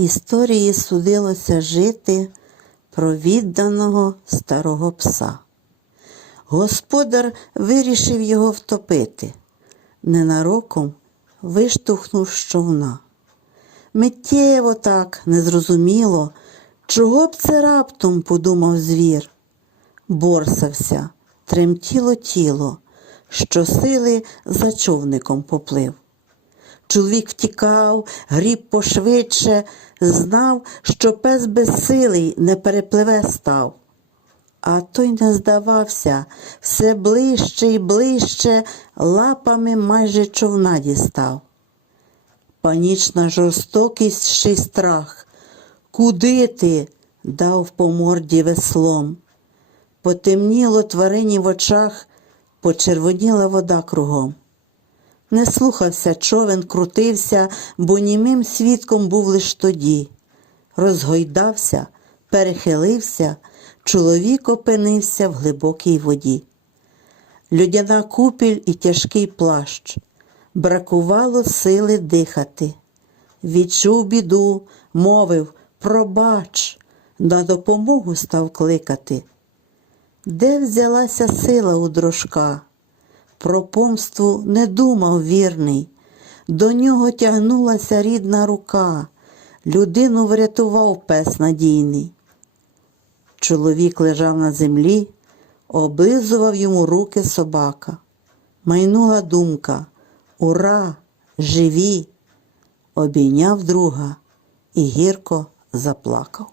Історії судилося жити про відданого старого пса. Господар вирішив його втопити, ненароком виштовхнув з човна. Миттєво так, незрозуміло, чого б це раптом, подумав звір. Борсався, тремтіло тіло, щосили за човником поплив. Чоловік втікав, гріб пошвидше, знав, що пес безсилий не перепливе став. А той не здавався, все ближче і ближче лапами майже човна дістав. Панічна жорстокість ще й страх. Куди ти? дав по морді веслом. Потемніло тварині в очах, почервоніла вода кругом. Не слухався, човен крутився, бо німим свідком був лиш тоді. Розгойдався, перехилився, чоловік опинився в глибокій воді. Людяна купіль і тяжкий плащ. Бракувало сили дихати. Відчув біду, мовив пробач, на допомогу став кликати. Де взялася сила у дрожка? Про помству не думав вірний, до нього тягнулася рідна рука, людину врятував пес надійний. Чоловік лежав на землі, облизував йому руки собака. Майнула думка Ура, живі! Обійняв друга і гірко заплакав.